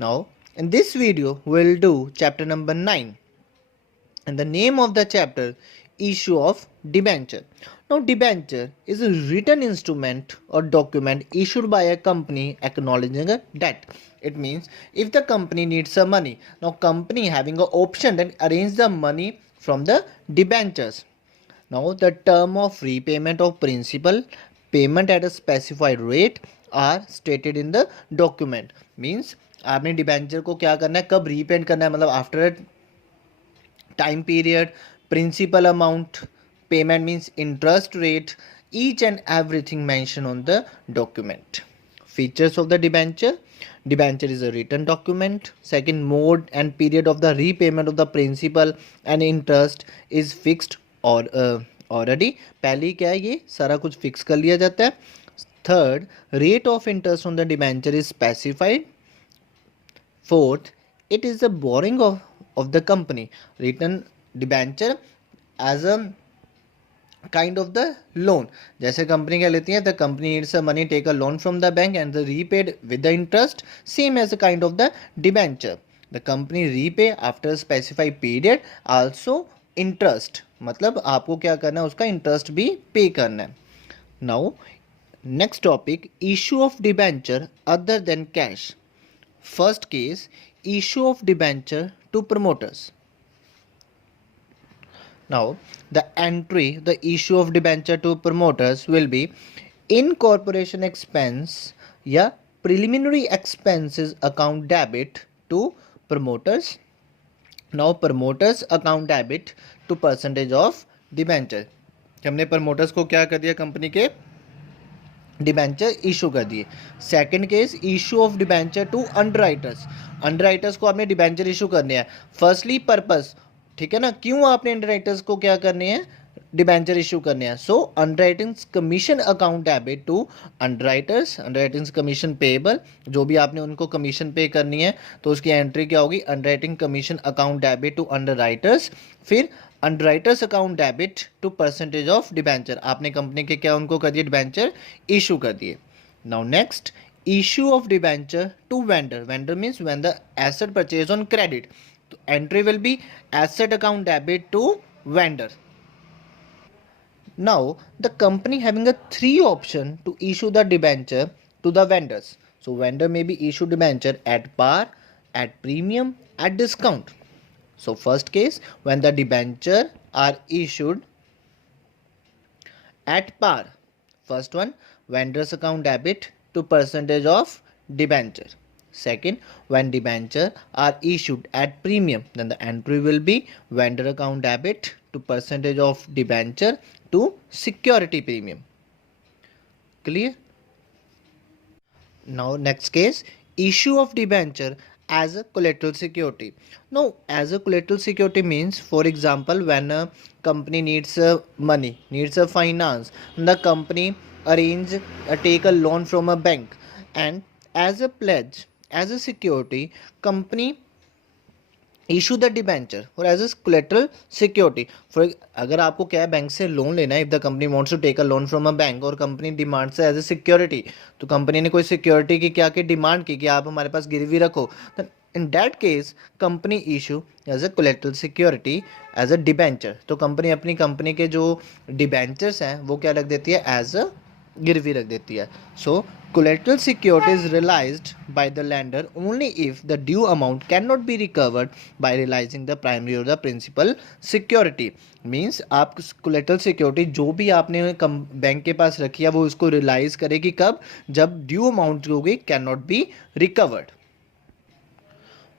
Now, in this video, we'll do chapter number 9. And the name of the chapter, Issue of Debenture. Now, debenture is a written instrument or document issued by a company acknowledging a debt. It means if the company needs some money, now company having an option that arrange the money from the debentures. Now, the term of repayment of principal, payment at a specified rate are stated in the document. Means आपने डिबेंचर को क्या करना है, कब रीपेड करना है, मतलब after time period, principal amount, payment means interest rate, each and everything mentioned on the document. Features of the debenture. Debenture is a written document. Second, mode and period of the repayment of the principal and interest is fixed or already. पहले क्या है, ये सारा कुछ फिक्स कर लिया जाता है. Third, rate of interest on the debenture is specified. Fourth, it is the borrowing of the company. Written debenture as a kind of the loan. जैसे कंपनी क्या लेती है, the company needs a money, take a loan from the bank and the repaid with the interest, same as a kind of the debenture. The company repay after a specified period, also interest. मतलब आपको क्या करना है, उसका इंटरेस्ट भी पे करना है. Now, next topic, issue of debenture other than cash. First case, issue of debenture to promoters. Now, the entry, the issue of debenture to promoters will be incorporation expense या preliminary expenses account debit to promoters. Now, promoters account debit to percentage of debenture. हमने promoters को क्या कर दिया, कंपनी के debenture issue कर दिए. Second case, issue of debenture to underwriters. Underwriters को आपने डिबेंचर इशू करने हैं. फर्स्टली पर्पस, ठीक है ना, क्यों आपने अंडरराइटर्स को क्या करने हैं, डिबेंचर इशू करने हैं. So underwritings commission account debit to underwriters. Underwritings commission payable, जो भी आपने उनको कमीशन पे करनी है तो उसकी एंट्री क्या होगी, underwriting commission account debit to underwriters. फिर underwriters account debit to percentage of debenture. आपने कंपनी के क्या उनको कर दिए, डिबेंचर इशू कर दिए. Now next, issue of debenture to vendor. Vendor means when the asset purchase on credit. तो entry will be asset account debit to vendor. Now, the company having a three option to issue the debenture to the vendors. So, vendor may be issued debenture at par, at premium, at discount. So, first case, when the debenture are issued at par. First one, vendor's account debit to percentage of debenture. Second, when debenture are issued at premium, then the entry will be vendor account debit to percentage of debenture to security premium. Clear? Now, next case, issue of debenture as a collateral security. Now, as a collateral security means, for example, when a company needs money, needs a finance, the company take a loan from a bank, and as a pledge, as a security, company issue the debenture और as a collateral security. For अगर आपको क्या है, bank से loan लेना है, if the company wants to take a loan from a bank और company demand से एज ए सिक्योरिटी, तो कंपनी ने कोई सिक्योरिटी की क्या की डिमांड की कि आप हमारे पास गिरवी रखो, in that case company issue as a collateral security as a debenture. तो कंपनी अपनी कंपनी के जो डिबेंचर्स हैं वो क्या रख देती है, एज अ गिरवी रख देती है. सो collateral security is realized by the lender only if the due amount cannot be recovered by realizing the primary or the principal security. Means आप collateral security जो भी आपने बैंक के पास रखी है वो उसको रियलाइज करेगी कब, जब ड्यू अमाउंट जो होगी cannot be recovered.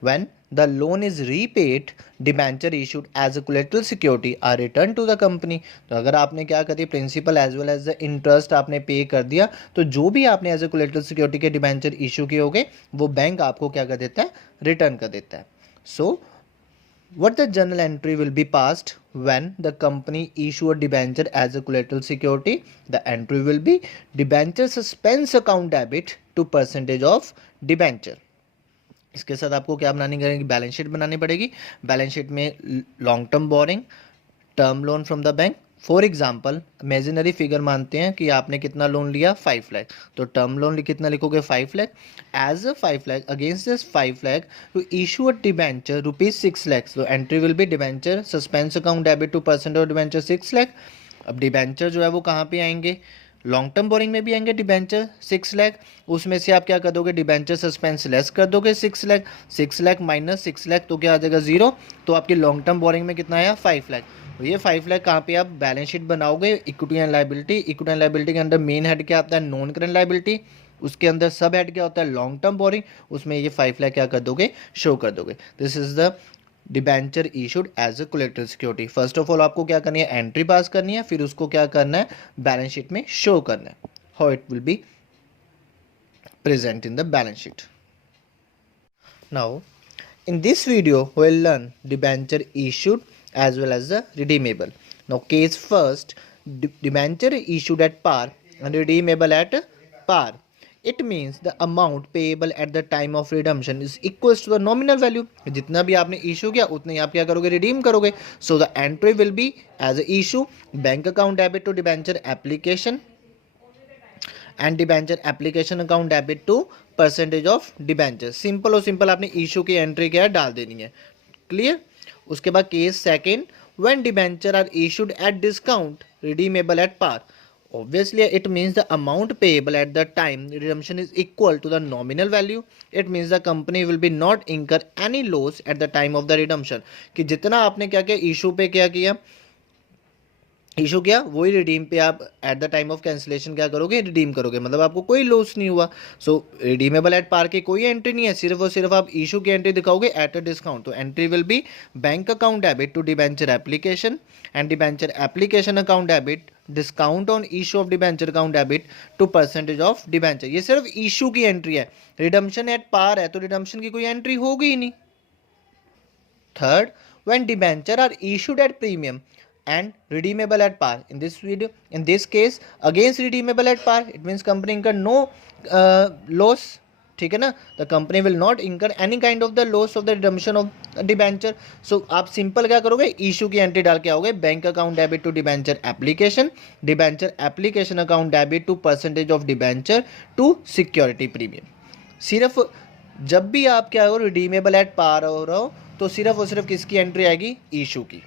When the loan is repaid, debenture issued as a collateral security are returned to the company. तो अगर आपने क्या कर दिया, principal as well as the interest आपने पे कर दिया, तो जो भी आपने एज ए कोलेटरल सिक्योरिटी के डिबेंचर इशू किए होंगे वो बैंक आपको क्या कर देता है, रिटर्न कर देता है. सो what the journal entry will be passed when the company issue a debenture as a collateral security. The entry will be debenture suspense account debit to percentage of debenture. इसके साथ आपको क्या बनानी पड़ेगी, बैलेंस शीट बनानी पड़ेगी. Balance sheet में long term borrowing, term loan from the bank, for example imaginary figure मानते हैं कि आपने कितना लोन लिया 5 लाख, तो टर्म लोन कितना लिखोगे 5 lakh, as a 5 lakh against this 5 lakh to issue a debenture ₹6 lakh, तो entry will be debenture suspense account debit to percent of debenture 6 lakh. अब डिबेंचर जो है वो कहाँ पे आएंगे, लॉन्ग टर्म बोरिंग में भी आएंगे डिबेंचर 6 लाख, उसमें से आप क्या कर दोगे डिबेंचर सस्पेंस लेस कर दोगे 6 लाख, 6 लाख माइनस 6 लाख तो क्या आ जाएगा 0, तो आपकी लॉन्ग टर्म बोरिंग में कितना आया 5 लाख। तो ये 5 लाख कहाँ पे आप बैलेंस शीट बनाओगे, equity and liability, equity and liability के अंदर मेन हेड क्या आता है नॉन करंट लाइबिलिटी, उसके अंदर सब हेड क्या होता है लॉन्ग टर्म बोरिंग, उसमें ये 5 लाख क्या कर दोगे शो कर दोगे। This is the debenture issued as a collateral security. First of all आपको क्या करनी है एंट्री पास करनी है, फिर उसको क्या करना है बैलेंस शीट में शो करना है, how it will be present in the balance sheet. Now, in this video, we will learn debenture issued as well as the redeemable. Now, case first, debenture issued at par and redeemable at par. It means the amount payable at the time of redemption is equals to the nominal value. जितना भी आपने issue किया उतने आप क्या करोगे redeem करोगे. So the entry will be as a issue bank account debit to debenture application and debenture application account debit to percentage of debenture. Simple और सिंपल आपने इशू की एंट्री क्या है डाल देनी है, क्लियर। उसके बाद case second, when debenture are issued at discount redeemable at par, obviously it means the amount payable at the time redemption is equal to the nominal value. It means the company will be not incur any loss at the time of the redemption, कि जितना आपने क्या किया इशू पे क्या किया इशू किया वही रिडीम पे आप at the time of cancellation क्या करोगे रिडीम करोगे, मतलब आपको कोई लॉस नहीं हुआ। सो रिडीमेबल एट पार की कोई एंट्री नहीं है, सिर्फ और सिर्फ आप इशू की एंट्री दिखाओगे एट अ डिस्काउंट। तो entry will be bank account debit to debenture application and debenture application account debit discount on issue of debenture account debit to percentage of debenture. ये सिर्फ इशू की एंट्री है, रिडम्पशन एट पार है तो रिडम्पशन की कोई एंट्री होगी ही नहीं। Third, when debenture are issued at premium and redeemable at par. In this case against redeemable at par, it means company incur no loss, ठीक है ना, the company will not incur any kind of the loss of the redemption of debenture. So आप simple क्या करोगे issue की entry डाल के आओगे bank account debit to debenture application, debenture application account debit to percentage of debenture to security premium. सिर्फ जब भी आप क्या हो रिडीमेबल एट पार हो रहा हो तो सिर्फ और सिर्फ किसकी एंट्री आएगी इशू की।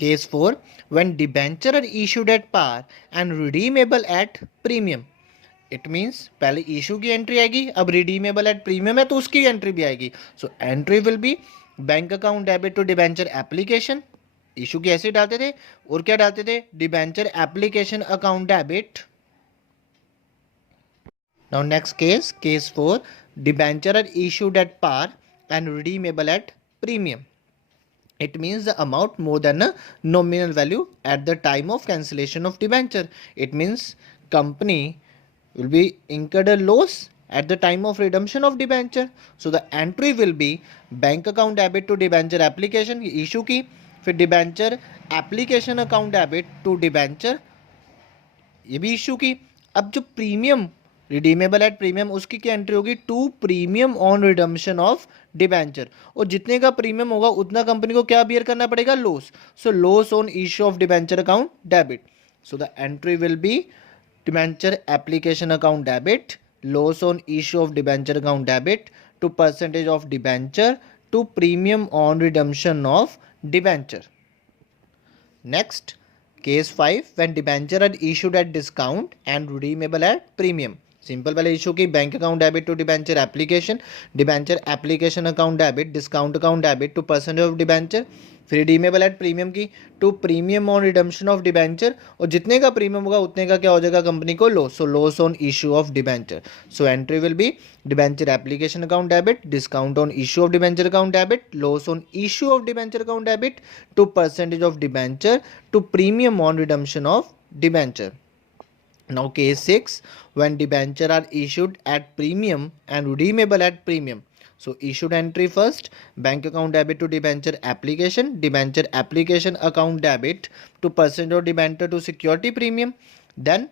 Case 4, when debenture are issued at par and redeemable at premium, it means पहले इशू की एंट्री आएगी, अब रिडीमेबल एट प्रीमियम है तो उसकी एंट्री भी आएगी। So entry will be bank account debit to debenture application, issue की ऐसे डालते थे और क्या डालते थे debenture application account debit. Now next case 4, debenture are issued at par and redeemable at premium. It means the amount more than a nominal value at the time of cancellation of debenture. It means company will be incurred a loss at the time of redemption of debenture. So the entry will be bank account debit to debenture application issue की, फिर debenture application account debit to debenture ये भी इशू की। अब जो premium redeemable at premium उसकी क्या entry होगी to premium on redemption of debenture, और जितने का प्रीमियम होगा उतना कंपनी को क्या बियर करना पड़ेगा loss. So loss on issue of debenture account debit. So the entry will be debenture application account debit loss on issue of debenture account debit to percentage of debenture to premium on redemption of debenture. Next case 5, when debenture are issued at discount and redeemable at premium. Simple पहले issue की bank account debit to debenture application, debenture application account debit discount account debit to percentage of debenture, फिर redeemable at premium की to premium on redemption of debenture, और जितने का प्रीमियम होगा उतने का क्या हो जाएगा कंपनी को loss, so loss on issue of debenture. So entry will be debenture application account debit discount on issue of debenture account debit loss on issue of debenture account debit to percentage of debenture to premium on redemption of debenture. Now case 6, when debenture are issued at premium and redeemable at premium. So issued entry first, bank account debit to debenture application account debit to percent of debenture to security premium, then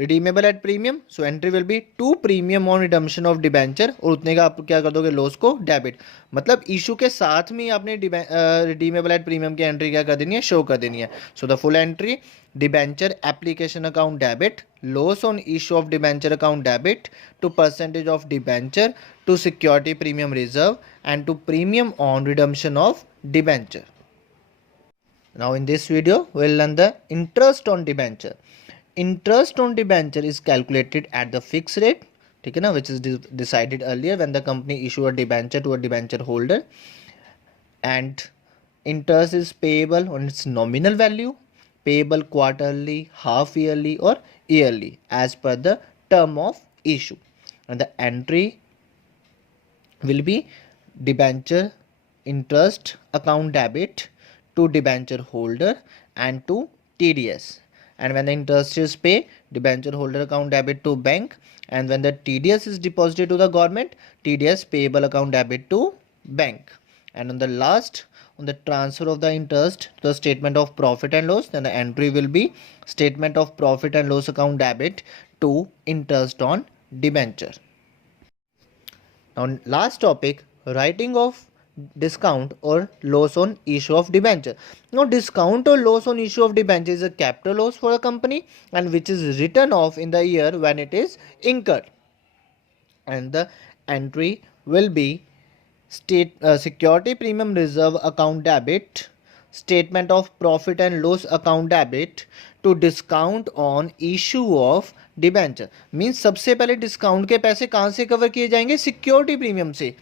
redeemable at premium, so entry will be to premium on redemption of debenture, और उतने का आप क्या कर दोगे, लॉस को डेबिट, मतलब इशू के साथ में आपने रिडीमेबल एट प्रीमियम की एंट्री क्या कर देनी है, शो कर देनी है. So the full entry, debenture application account debit, loss on issue of debenture account debit to percentage of debenture to security premium reserve and to premium on redemption of debenture. Now in this video we will learn the interest on debenture. Interest on debenture is calculated at the fixed rate, ठीक है ना, which is decided earlier when the company issue a debenture to a debenture holder, and interest is payable on its nominal value, payable quarterly, half yearly or yearly as per the term of issue, and the entry will be debenture interest account debit to debenture holder and to TDS. And when the interest is paid, debenture holder account debit to bank, and when the TDS is deposited to the government, TDS payable account debit to bank. And on the last, on the transfer of the interest to the statement of profit and loss, then the entry will be statement of profit and loss account debit to interest on debenture. Now last topic, writing of discount or loss on issue of debenture. Now discount or loss on issue of debenture is a capital loss for a company and which is written off in the year when it is incurred, and the entry will be security premium reserve account debit, statement of profit and loss account debit to discount on issue of debenture. Means सबसे पहले डिस्काउंट के पैसे कहाँ से कवर किए जाएंगे, security premium से.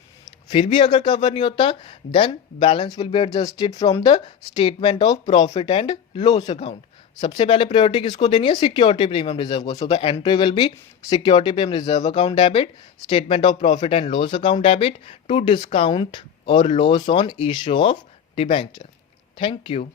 फिर भी अगर कवर नहीं होता then balance will be adjusted from the statement of profit and loss account. सबसे पहले प्रायोरिटी किसको देनी है, सिक्योरिटी प्रीमियम रिजर्व को. So the entry will be security premium reserve account debit, statement of profit and loss account debit to discount और loss on issue of debenture. Thank you.